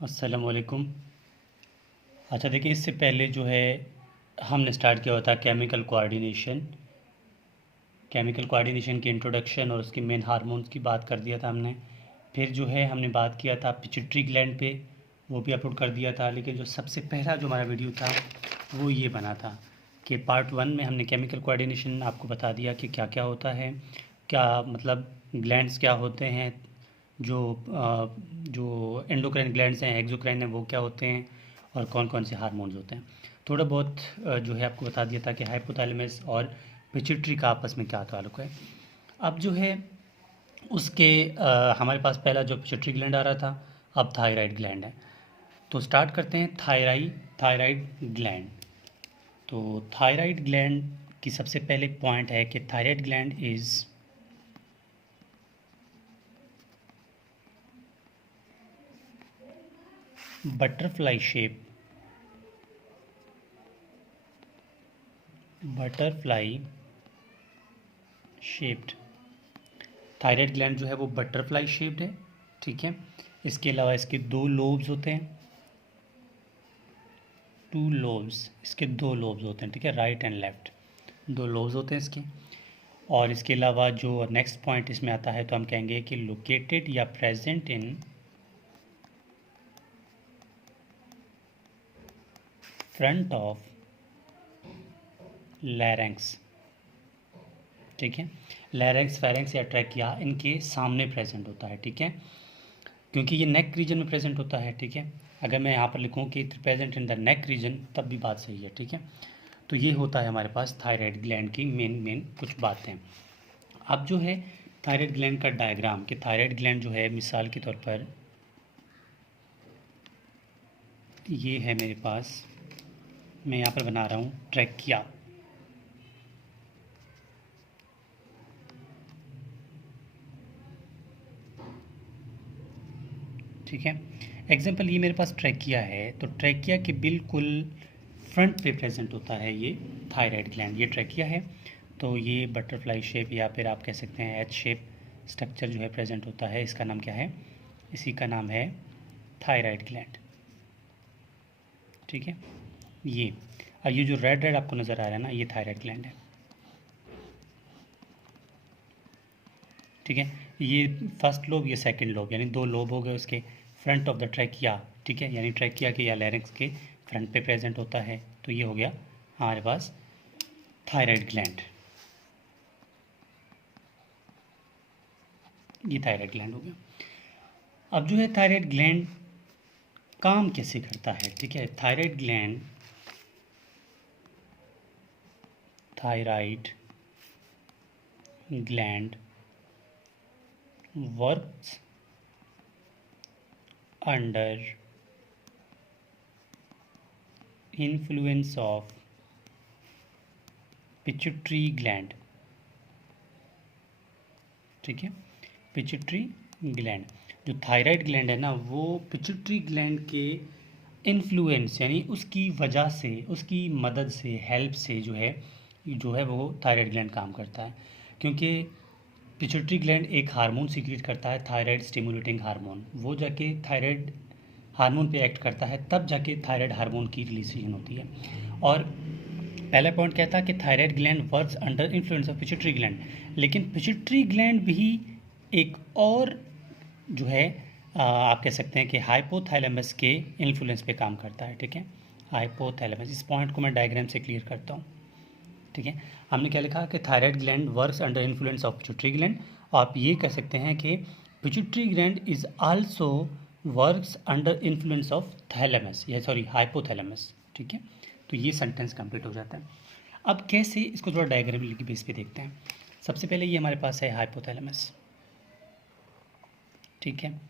अस्सलामुअलैकुम। अच्छा देखिए, इससे पहले जो है हमने स्टार्ट किया हुआ था केमिकल कोऑर्डिनेशन की इंट्रोडक्शन और उसके मेन हार्मोन्स की बात कर दिया था हमने। फिर जो है हमने बात किया था पिट्यूटरी ग्लैंड पे, वो भी अपलोड कर दिया था। लेकिन जो सबसे पहला जो हमारा वीडियो था वो ये बना था कि पार्ट 1 में हमने केमिकल कोऑर्डिनेशन आपको बता दिया कि क्या क्या होता है, क्या मतलब ग्लैंड्स क्या होते हैं, जो जो एंडोक्राइन ग्लैंड्स हैं, एक्सोक्राइन है, वो क्या होते हैं, और कौन कौन से हार्मोन्स होते हैं। थोड़ा बहुत जो है आपको बता दिया था कि हाइपोथैलेमस और पिट्यूटरी का आपस में क्या ताल्लुक है। अब जो है उसके हमारे पास पहला जो पिट्यूटरी ग्लैंड आ रहा था, अब थायराइड ग्लैंड है। तो स्टार्ट करते हैं थायराइड ग्लैंड। तो थायराइड ग्लैंड की सबसे पहले पॉइंट है कि thyroid gland is butterfly shape butterfly shaped. Thyroid gland जो है वो बटरफ्लाई शेप्ड है, ठीक है। इसके अलावा इसके दो लोब्स होते हैं, इसके दो लोब्स होते हैं, ठीक है, राइट एंड लेफ्ट, दो लोब्स होते हैं इसके। और इसके अलावा जो नेक्स्ट पॉइंट इसमें आता है तो हम कहेंगे कि लोकेटेड या present in front of larynx, ठीक है। लैरिंक्स, फेरिंक्स या ट्रैकिया इनके सामने प्रेजेंट होता है, ठीक है, क्योंकि ये नेक रीजन में प्रेजेंट होता है, ठीक है। अगर मैं यहाँ पर लिखूँ कि present in the neck region तब भी बात सही है, ठीक है। तो ये होता है हमारे पास थायराइड ग्लैंड की मेन कुछ बातें। अब जो है थायराइड ग्लैंड का डायग्राम, कि थायराइड ग्लैंड जो है मिसाल के तौर पर ये है मेरे पास, मैं यहाँ पर बना रहा हूँ ट्रैकिया, ठीक है। एग्जाम्पल ये मेरे पास ट्रैकिया है, तो ट्रैकिया के बिल्कुल फ्रंट पे प्रेजेंट होता है ये थायराइड ग्लैंड। ये ट्रैकिया है, तो ये बटरफ्लाई शेप या फिर आप कह सकते हैं एच शेप स्ट्रक्चर जो है प्रेजेंट होता है। इसका नाम क्या है? इसी का नाम है थायराइड ग्लैंड, ठीक है। ये और ये जो रेड रेड आपको नज़र आ रहा है ना, ये थायराइड ग्लैंड है, ठीक है। ये फर्स्ट लोब, ये सेकंड लोब, यानी दो लोब हो गए उसके फ्रंट ऑफ द ट्रैकिया, ठीक है, यानी ट्रैकिया के या लैरिंक्स के फ्रंट पे प्रेजेंट होता है। तो ये हो गया हमारे पास थायराइड ग्लैंड, ये थायराइड ग्लैंड हो गया। अब जो है थायराइड ग्लैंड काम कैसे करता है, ठीक है। Thyroid gland works under influence of pituitary gland, ठीक है। पिट्यूटरी ग्लैंड, जो थायराइड ग्लैंड है ना, वो पिट्यूटरी ग्लैंड के इन्फ्लुएंस यानी उसकी वजह से, उसकी मदद से, हेल्प से जो है वो थायराइड ग्लैंड काम करता है। क्योंकि पिट्यूटरी ग्लैंड एक हार्मोन सीक्रेट करता है, थायराइड स्टिमुलेटिंग हार्मोन। वो जाके थायराइड हार्मोन पे एक्ट करता है, तब जाके थायराइड हार्मोन की रिलीजेशन होती है। और पहला पॉइंट क्या था कि thyroid gland works under influence of pituitary gland. लेकिन पिट्यूटरी ग्लैंड भी एक और जो है आप कह सकते हैं कि हाइपोथैलेमस के इन्फ्लुएंस पे काम करता है, ठीक है। हाइपोथैलेमस, इस पॉइंट को मैं डायग्राम से क्लियर करता हूँ, ठीक है। हमने क्या लिखा कि thyroid gland works under influence of pituitary gland. आप ये कह सकते हैं कि pituitary gland is also works under influence of thalamus, या सॉरी हाइपोथैलेमस, ठीक है। तो ये सेंटेंस कंप्लीट हो जाता है। अब कैसे इसको थोड़ा डायग्राम की बेस पे देखते हैं। सबसे पहले ये हमारे पास है हाइपोथैलेमस, ठीक है,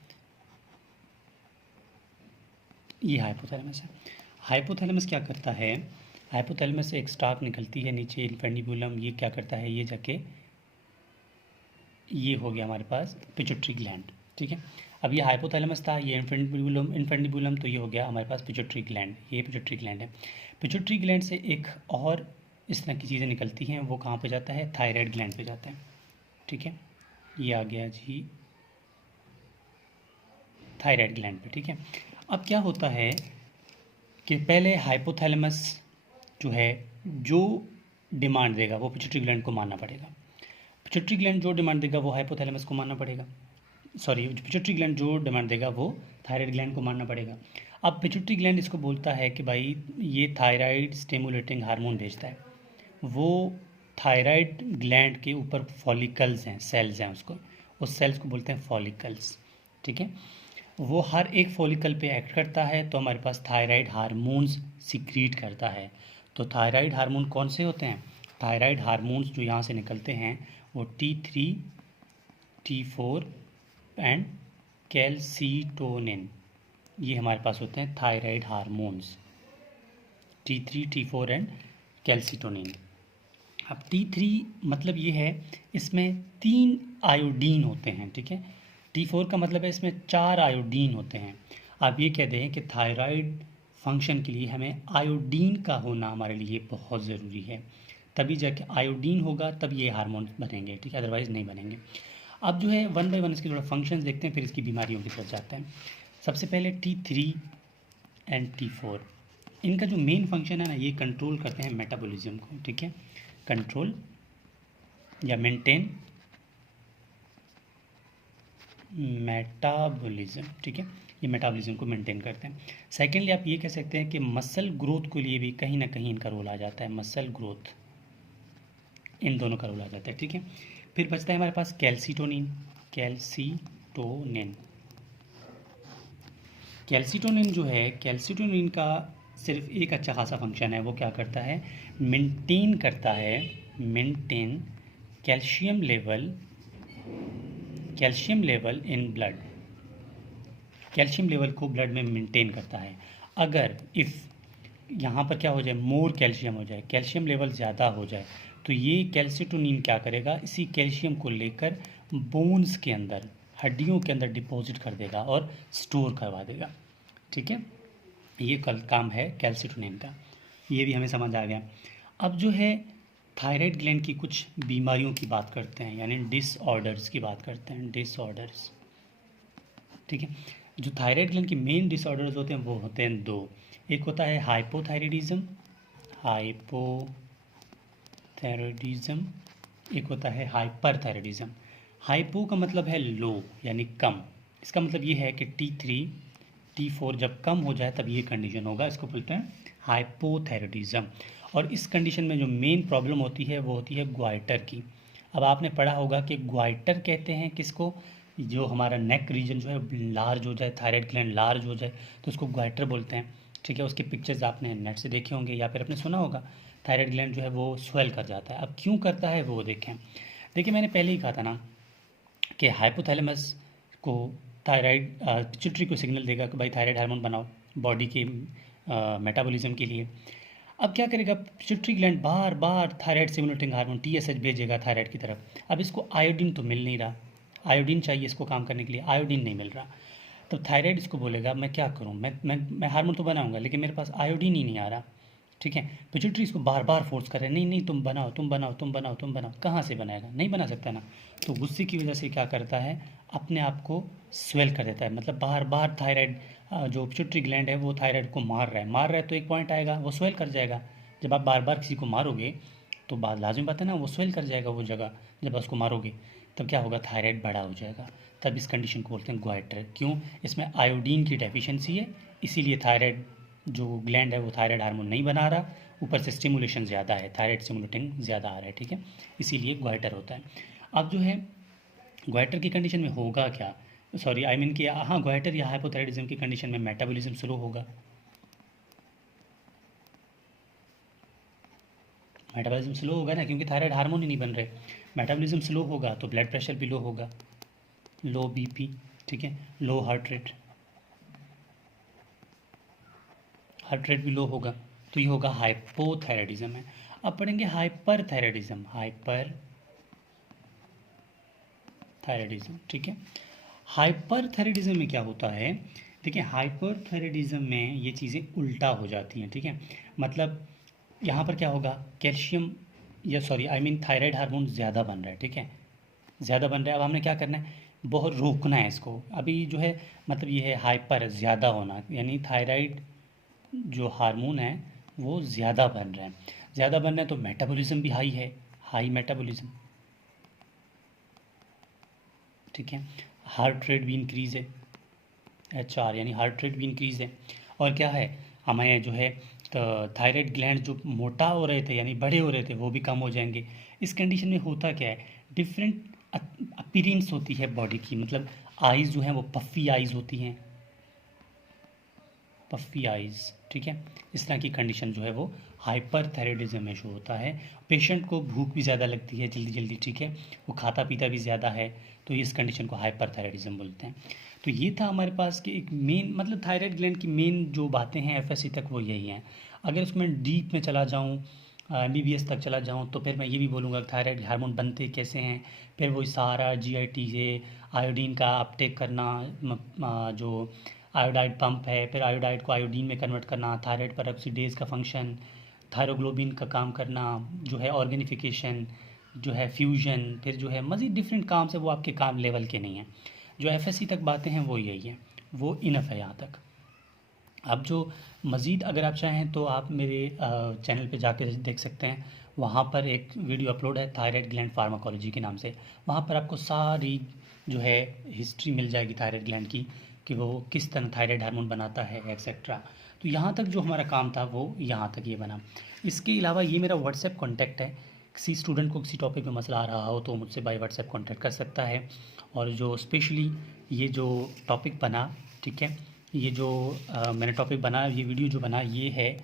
ये हाइपोथैलेमस है। हाइपोथैलेमस क्या करता है? हाइपोथैलेमस से एक स्टाक निकलती है नीचे, इन्फेंडिबुलम, ये क्या करता है, ये जाके ये हो गया हमारे पास पिट्यूटरी ग्लैंड, ठीक है। अब ये हाइपोथैलेमस था, ये इन्फेंडिबुलम, तो ये हो गया हमारे पास पिट्यूटरी ग्लैंड, ये पिट्यूटरी ग्लैंड है। पिट्यूटरी ग्लैंड से एक और इस तरह की चीज़ें निकलती हैं, वो कहाँ पे जाता है? थायराइड ग्लैंड पे जाता है, ठीक है। ये आ गया जी थायराइड ग्लैंड पे, ठीक है। अब क्या होता है कि पहले हाइपोथैलेमस जो है जो डिमांड देगा वो पिट्यूटरी ग्लैंड को मानना पड़ेगा। पिट्यूटरी ग्लैंड जो डिमांड देगा वो हाइपोथैलेमस को मानना पड़ेगा। सॉरी, पिट्यूटरी ग्लैंड जो डिमांड देगा वो थायराइड ग्लैंड को मानना पड़ेगा। अब पिट्यूटरी ग्लैंड इसको बोलता है कि भाई ये थायराइड स्टिमुलेटिंग हार्मोन भेजता है। वो थायराइड ग्लैंड के ऊपर फॉलिकल्स हैं, सेल्स हैं, उसको उस सेल्स को बोलते हैं फॉलिकल्स, ठीक है। वो हर एक फॉलिकल पे एक्ट करता है तो हमारे पास थायराइड हार्मोन्स सिक्रीट करता है। तो थायराइड हार्मोन कौन से होते हैं? थायराइड हार्मोन्स जो यहाँ से निकलते हैं वो T3, T4 एंड कैल्सीटोनिन, ये हमारे पास होते हैं thyroid hormones, T3, T4 and calcitonin. अब T3 मतलब ये है इसमें 3 आयोडीन होते हैं, ठीक है। T4 का मतलब है इसमें 4 आयोडीन होते हैं। आप ये कहते हैं कि थायराइड फंक्शन के लिए हमें आयोडीन का होना हमारे लिए बहुत ज़रूरी है, तभी जाके आयोडीन होगा तब ये हार्मोन बनेंगे, ठीक है, अदरवाइज़ नहीं बनेंगे। अब जो है वन बाय वन इसके थोड़ा फंक्शंस देखते हैं, फिर इसकी बीमारियों की तरफ जाते हैं। सबसे पहले T3 एंड T4, इनका जो मेन फंक्शन है ना, ये कंट्रोल करते हैं मेटाबॉलिज्म को, ठीक है, कंट्रोल या मेंटेन मेटाबॉलिज्म, ठीक है, ये मेटाबॉलिज्म को मेंटेन करते हैं। सेकेंडली आप ये कह सकते हैं कि मसल ग्रोथ के लिए भी कहीं ना कहीं इनका रोल आ जाता है, मसल ग्रोथ, इन दोनों का रोल आ जाता है, ठीक है। फिर बचता है हमारे पास कैल्सीटोनिन। कैल्सीटोनिन कैल्सीटोनिन जो है, कैल्सीटोनिन का सिर्फ एक अच्छा खासा फंक्शन है, वो क्या करता है, मेंटेन करता है, maintain calcium level in blood, calcium level को ब्लड में मेंटेन करता है। अगर इफ़ यहाँ पर क्या हो जाए, मोर कैल्शियम हो जाए, कैल्शियम लेवल ज़्यादा हो जाए, तो ये कैल्सीटोनिन क्या करेगा, इसी कैल्शियम को लेकर बोन्स के अंदर, हड्डियों के अंदर डिपॉजिट कर देगा और स्टोर करवा देगा, ठीक है। ये कल काम है कैल्सीटोनिन का, ये भी हमें समझ आ गया। अब जो है थायराइड ग्लैंड की कुछ बीमारियों की बात करते हैं, यानी डिसऑर्डर्स की बात करते हैं, डिसऑर्डर्स, ठीक है। जो थायराइड ग्लैंड के मेन डिसऑर्डर्स होते हैं वो होते हैं 2। एक होता है हाइपोथायराइडिज्म, एक होता है हाइपरथायराइडिज्म। हाइपो का मतलब है लो यानी कम, इसका मतलब ये है कि T3, T4 जब कम हो जाए तब ये कंडीशन होगा, इसको बोलते हैं हाइपोथायराइडिज्म। और इस कंडीशन में जो मेन प्रॉब्लम होती है वो होती है ग्वाइटर की। अब आपने पढ़ा होगा कि ग्वाइटर कहते हैं किसको, जो हमारा नेक रीजन जो है लार्ज हो जाए, थायराइड ग्लैंड लार्ज हो जाए तो उसको ग्वाइटर बोलते हैं, ठीक है। उसके पिक्चर्स आपने नेट से देखे होंगे या फिर आपने सुना होगा, थायराइड ग्लैंड जो है वो स्वेल कर जाता है। अब क्यों करता है वो देखें। देखिए मैंने पहले ही कहा था ना कि हाइपोथैलेमस को थायराइड पिट्यूटरी को सिग्नल देगा कि भाई थायराइड हार्मोन बनाओ बॉडी के मेटाबॉलिज्म के लिए। अब क्या करेगा, पिट्यूटरी ग्लैंड बार बार थायराइड स्टिमुलेटिंग हार्मोन TSH भेजेगा थायराइड की तरफ। अब इसको आयोडीन तो मिल नहीं रहा, आयोडीन चाहिए इसको काम करने के लिए, आयोडीन नहीं मिल रहा, तो थायराइड इसको बोलेगा मैं क्या करूं, मैं हार्मोन तो बनाऊंगा लेकिन मेरे पास आयोडीन ही नहीं आ रहा, ठीक है। पिट्यूटरी इसको बार बार फोर्स कर रहे हैं, नहीं नहीं तुम बनाओ तुम बनाओ तुम बनाओ तुम बनाओ, कहाँ से बनाएगा, नहीं बना सकता ना। तो गुस्से की वजह से क्या करता है, अपने आप को स्वेल कर देता है, मतलब बार बार थायराइड जो पिट्यूटरी ग्लैंड है वो थायराइड को मार रहा है तो एक पॉइंट आएगा वो स्वेल कर जाएगा। जब आप बार बार किसी को मारोगे तो बात लाजमी बात है ना, वो स्वेल कर जाएगा वो जगह, जब आप उसको मारोगे तब क्या होगा, थायराइड बड़ा हो जाएगा। तब इस कंडीशन को बोलते हैं ग्वाइटर। क्यों, इसमें आयोडीन की डेफिशिएंसी है, इसीलिए थायराइड जो ग्लैंड है वो थायराइड हार्मोन नहीं बना रहा, ऊपर से स्टिमुलेशन ज़्यादा है, थायराइड स्टिमुलेटिंग ज़्यादा आ रहा है, ठीक है, इसीलिए ग्वाइटर होता है। अब जो है ग्वाइटर की कंडीशन में होगा क्या, सॉरी आई मीन कि हाँ, ग्वाइटर या हाइपोथायराइडिज्म की कंडीशन में मेटाबॉलिज्म स्लो होगा, मेटाबॉलिज्म स्लो होगा ना, क्योंकि थायराइड हार्मोन ही नहीं बन रहे। मेटाबॉलिज्म स्लो होगा तो ब्लड प्रेशर भी लो होगा, लो BP, ठीक है, लो हार्ट रेट भी लो होगा, तो ये होगा हाइपोथायराइडिज्म है। अब पढ़ेंगे हाइपरथायराइडिज्म, ठीक है। हाइपरथायराइडिज्म में क्या होता है, देखिए हाइपरथायराइडिज्म में ये चीज़ें उल्टा हो जाती हैं, ठीक है। मतलब यहाँ पर क्या होगा, कैल्शियम या sorry I mean thyroid hormone ज़्यादा बन रहा है, ठीक है, ज़्यादा बन रहा है। अब हमने क्या करना है, बहुत रोकना है इसको। अभी जो है मतलब ये है हाइपर ज़्यादा होना, यानी थायराइड जो हार्मोन है वो ज़्यादा बन रहा है। ज़्यादा बन रहा है तो मेटाबॉलिज्म भी हाई है, हाई मेटाबॉलिज्म, ठीक है। हार्ट रेट भी इंक्रीज़ है, HR यानी हार्ट रेट भी इंक्रीज़ है। और क्या है, हमें जो है थायराइड ग्लैंड जो मोटा हो रहे थे यानी बड़े हो रहे थे वो भी कम हो जाएंगे। इस कंडीशन में होता क्या है, डिफरेंट अपीरेंस होती है बॉडी की, मतलब आइज़ जो हैं वो पफ़ी आइज़ होती हैं, पफ़ी आइज़, ठीक है। इस तरह की कंडीशन जो है वो हाइपर थायराइडिज्म में शो होता है। पेशेंट को भूख भी ज़्यादा लगती है जल्दी जल्दी, ठीक है, वो खाता पीता भी ज़्यादा है, तो इस कंडीशन को हाइपर थायराइडिज्म बोलते हैं। तो ये था हमारे पास कि एक मेन मतलब थायराइड ग्लैंड की मेन जो बातें हैं FSC तक वो यही हैं। अगर उसमें डीप में चला जाऊँ, MBBS तक चला जाऊँ, तो फिर मैं ये भी बोलूँगा कि थायराइड हार्मोन बनते कैसे हैं, फिर वो सारा GIT से आयोडीन का अपटेक करना, जो आयोडाइड पंप है, फिर आयोडाइड को आयोडीन में कन्वर्ट करना, थायराइड परऑक्सीडेज का फंक्शन, थायरोग्लोबिन का काम करना, जो है ऑर्गेनिफिकेशन, जो है फ्यूजन, फिर जो है मज़ीद डिफरेंट काम से वो आपके काम लेवल के नहीं हैं। जो FSC तक बातें हैं वो यही हैं, वो इनफ है यहाँ तक। अब जो मज़ीद अगर आप चाहें तो आप मेरे चैनल पे जाके देख सकते हैं, वहाँ पर एक वीडियो अपलोड है थायराइड ग्लैंड फार्माकोलॉजी के नाम से। वहाँ पर आपको सारी जो है हिस्ट्री मिल जाएगी थायराइड ग्लैंड की, कि वो किस तरह थायराइड हार्मोन बनाता है एक्सेट्रा। तो यहाँ तक जो हमारा काम था वो यहाँ तक ये बना। इसके अलावा ये मेरा व्हाट्सएप कॉन्टैक्ट है, किसी स्टूडेंट को किसी टॉपिक में मसला आ रहा हो तो मुझसे बाय व्हाट्सएप कॉन्टैक्ट कर सकता है। और जो स्पेशली ये जो टॉपिक बना, ठीक है, ये जो मैंने टॉपिक बनाया, ये वीडियो जो बना ये है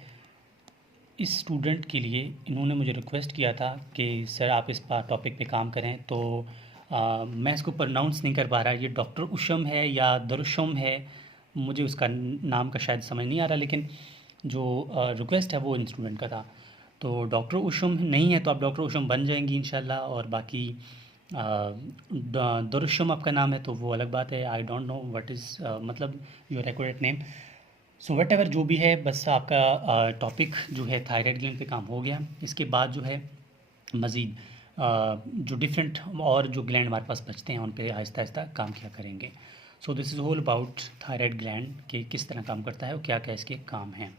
इस स्टूडेंट के लिए। इन्होंने मुझे रिक्वेस्ट किया था कि सर आप इस टॉपिक पे काम करें, तो मैं इसको प्रोनाउंस नहीं कर पा रहा, ये डॉक्टर उशम है या दरुशम है, मुझे उसका नाम का शायद समझ नहीं आ रहा, लेकिन जो रिक्वेस्ट है वो इन स्टूडेंट का था। तो डॉक्टर उशम नहीं है तो आप डॉक्टर उशम बन जाएंगी इंशाल्लाह। और बाकी दरुशम आपका नाम है तो वो अलग बात है, I don't know what is मतलब your accurate name. So whatever जो भी है, बस आपका टॉपिक जो है थायराइड ग्लैंड पे काम हो गया। इसके बाद जो है मज़ीद जो डिफरेंट और जो ग्लैंड हमारे पास बचते हैं उन पे आहिस्ता आहिस्ता काम किया करेंगे। So this is all about thyroid gland के किस तरह काम करता है और क्या क्या इसके काम हैं।